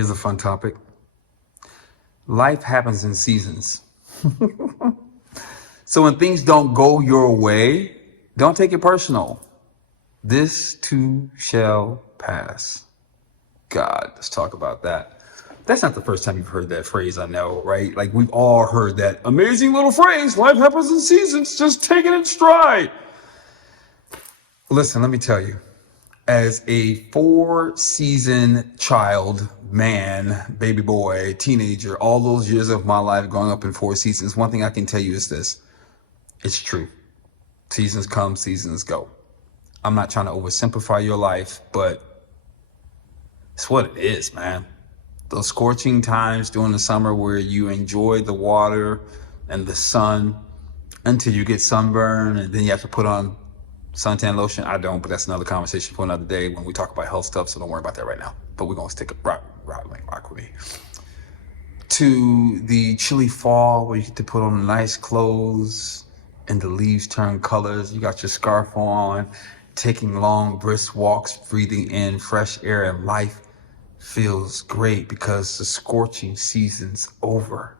Here's a fun topic. Life happens in seasons. So when things don't go your way, don't take it personal. This too shall pass. God, let's talk about that. That's not the first time you've heard that phrase, I know, right? Like we've all heard that amazing little phrase, life happens in seasons, just take it in stride. Listen, let me tell you, as a 4-season child, man, baby boy, teenager, all those years of my life growing up in 4 seasons, one thing I can tell you is this. It's true. Seasons come, seasons go. I'm not trying to oversimplify your life, but it's what it is, man. Those scorching times during the summer where you enjoy the water and the sun until you get sunburn and then you have to put on suntan lotion. I don't, but that's another conversation for another day when we talk about health stuff, so don't worry about that right now. But we're going to stick a rock with me. To the chilly fall where you get to put on nice clothes and the leaves turn colors. You got your scarf on, taking long, brisk walks, breathing in fresh air, and life feels great because the scorching season's over.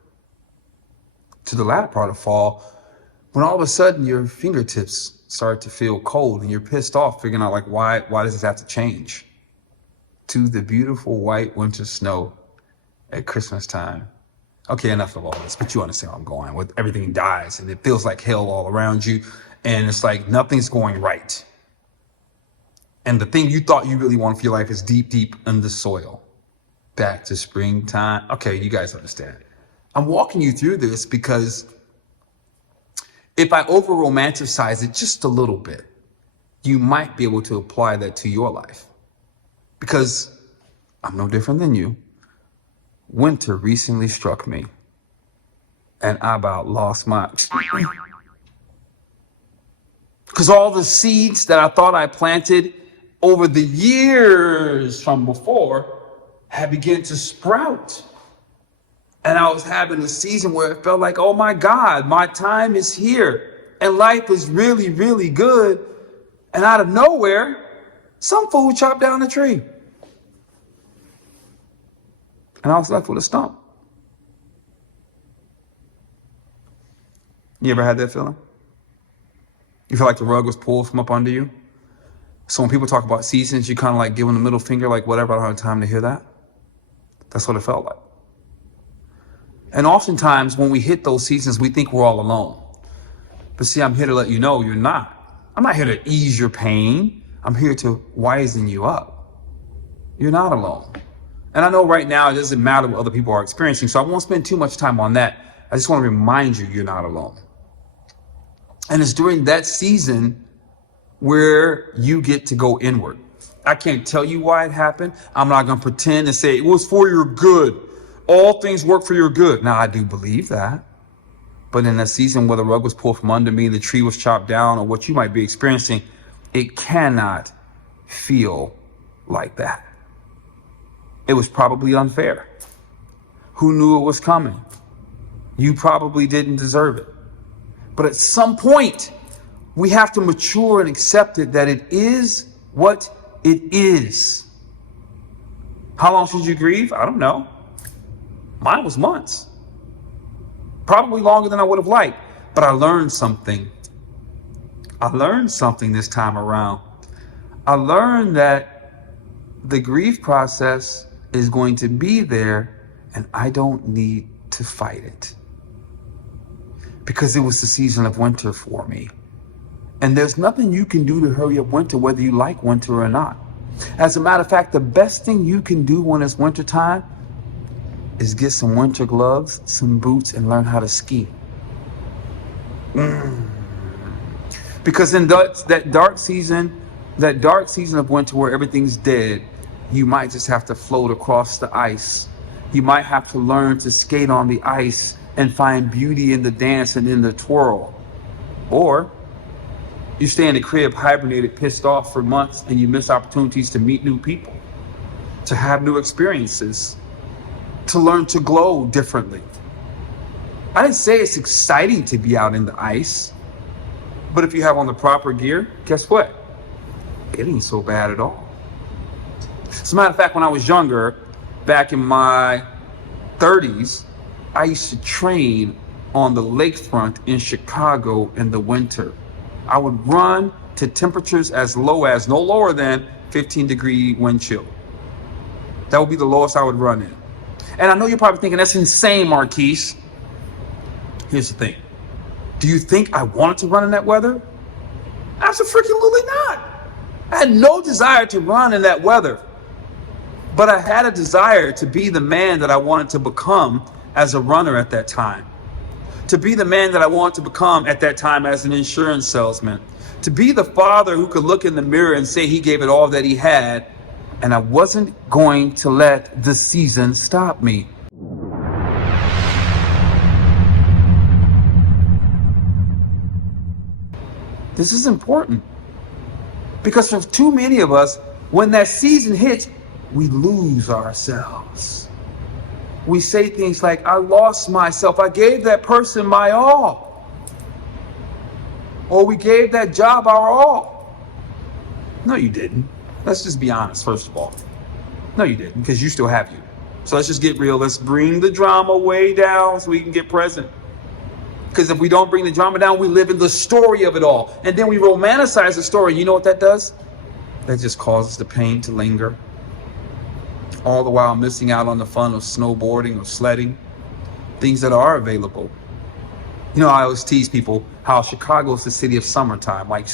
To the latter part of fall, when all of a sudden your fingertips start to feel cold and you're pissed off, figuring out like, why does this have to change? To the beautiful white winter snow at Christmas time. Okay, enough of all this, but you understand where I'm going. With everything dies and it feels like hell all around you and it's like nothing's going right. And the thing you thought you really want for your life is deep, deep in the soil. Back to springtime. Okay, you guys understand. I'm walking you through this because if I over-romanticize it just a little bit, you might be able to apply that to your life. Because I'm no different than you. Winter recently struck me. And I about lost my... Because all the seeds that I thought I planted over the years from before had begun to sprout. And I was having a season where it felt like, oh my God, my time is here. And life is really, really good. And out of nowhere, some fool chopped down the tree. And I was left with a stump. You ever had that feeling? You feel like the rug was pulled from up under you? So when people talk about seasons, you kind of like give them the middle finger, like whatever, I don't have time to hear that. That's what it felt like. And oftentimes when we hit those seasons, we think we're all alone. But see, I'm here to let you know you're not. I'm not here to ease your pain. I'm here to wisen you up. You're not alone. And I know right now it doesn't matter what other people are experiencing, so I won't spend too much time on that. I just want to remind you you're not alone. And it's during that season where you get to go inward. I can't tell you why it happened. I'm not going to pretend and say it was for your good. All things work for your good. Now, I do believe that. But in that season where the rug was pulled from under me, the tree was chopped down, or what you might be experiencing, it cannot feel like that. It was probably unfair. Who knew it was coming? You probably didn't deserve it. But at some point, we have to mature and accept it that it is what it is. How long should you grieve? I don't know. Mine was months. Probably longer than I would have liked. But I learned something. I learned something this time around. I learned that the grief process is going to be there and I don't need to fight it. Because it was the season of winter for me. And there's nothing you can do to hurry up winter, whether you like winter or not. As a matter of fact, the best thing you can do when it's winter time is get some winter gloves, some boots, and learn how to ski. Because in that dark season of winter where everything's dead, you might just have to float across the ice. You might have to learn to skate on the ice and find beauty in the dance and in the twirl. Or you stay in the crib hibernated, pissed off for months, and you miss opportunities to meet new people, to have new experiences, to learn to glow differently. I didn't say it's exciting to be out in the ice, but if you have on the proper gear, guess what? It ain't so bad at all. As a matter of fact, when I was younger, Back in my 30s, I used to train on the lakefront in Chicago in the winter. I would run to temperatures as low as, no lower than 15-degree wind chill. That would be the lowest I would run in. And I know you're probably thinking, that's insane, Marquise. Here's the thing. Do you think I wanted to run in that weather? Absolutely not. I had no desire to run in that weather. But I had a desire to be the man that I wanted to become as a runner at that time. To be the man that I wanted to become at that time as an insurance salesman. To be the father who could look in the mirror and say he gave it all that he had. And I wasn't going to let the season stop me. This is important. Because for too many of us, when that season hits, we lose ourselves. We say things like, I lost myself. I gave that person my all. Or we gave that job our all. No, you didn't. Let's just be honest, first of all. No, you didn't, because you still have you. So let's just get real. Let's bring the drama way down so we can get present. Because if we don't bring the drama down, we live in the story of it all. And then we romanticize the story. You know what that does? That just causes the pain to linger. All the while missing out on the fun of snowboarding or sledding. Things that are available. You know, I always tease people how Chicago is the city of summertime. Like,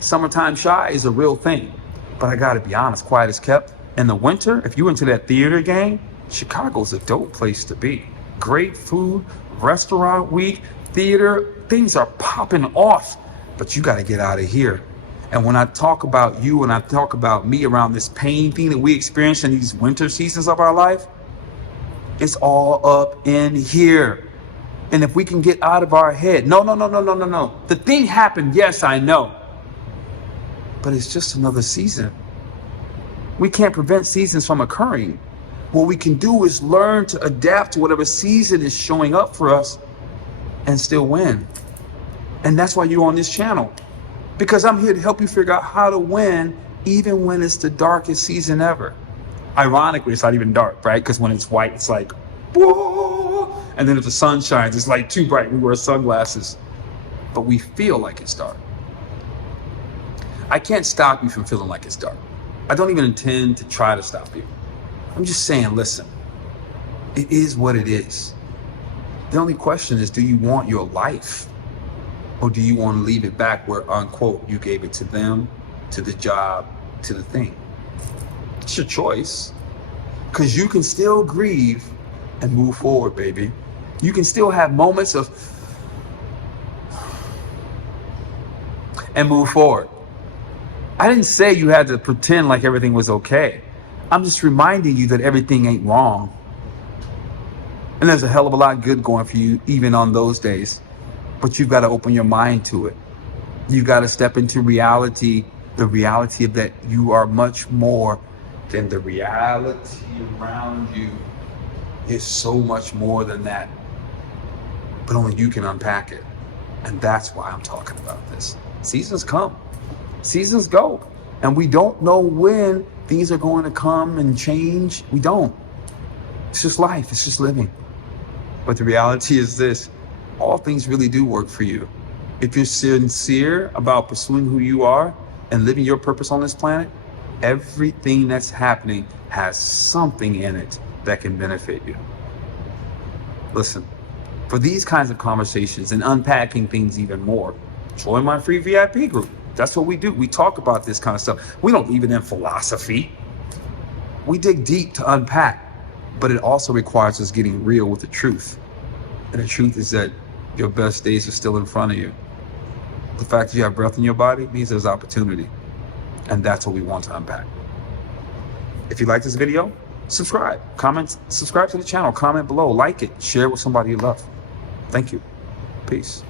summertime shy is a real thing. But I gotta be honest, quiet as kept. In the winter, if you into that theater game, Chicago's a dope place to be. Great food, restaurant week, theater, things are popping off. But you gotta get out of here. And when I talk about you and I talk about me around this pain thing that we experience in these winter seasons of our life, it's all up in here. And if we can get out of our head, no. The thing happened, yes, I know. But it's just another season. We can't prevent seasons from occurring. What we can do is learn to adapt to whatever season is showing up for us and still win. And that's why you're on this channel. Because I'm here to help you figure out how to win even when it's the darkest season ever. Ironically, it's not even dark, right? Because when it's white, it's like, whoa! And then if the sun shines, it's like too bright. We wear sunglasses. But we feel like it's dark. I can't stop you from feeling like it's dark. I don't even intend to try to stop you. I'm just saying, listen, it is what it is. The only question is, do you want your life? Or do you want to leave it back where, unquote, you gave it to them, to the job, to the thing? It's your choice. Because you can still grieve and move forward, baby. You can still have moments of and move forward. I didn't say you had to pretend like everything was okay. I'm just reminding you that everything ain't wrong. And there's a hell of a lot good going for you, even on those days. But you've got to open your mind to it. You've got to step into reality, the reality of that you are much more than the reality around you. Is so much more than that. But only you can unpack it. And that's why I'm talking about this. Seasons come. Seasons go. And we don't know when things are going to come and change. We don't. It's just life. It's just living. But the reality is this. All things really do work for you. If you're sincere about pursuing who you are and living your purpose on this planet, everything that's happening has something in it that can benefit you. Listen, for these kinds of conversations and unpacking things even more, join my free VIP group. That's what we do. We talk about this kind of stuff. We don't leave it in philosophy. We dig deep to unpack, but it also requires us getting real with the truth. And the truth is that your best days are still in front of you. The fact that you have breath in your body means there's opportunity. And that's what we want to unpack. If you like this video, subscribe, comment, subscribe to the channel, comment below, like it, share it with somebody you love. Thank you. Peace.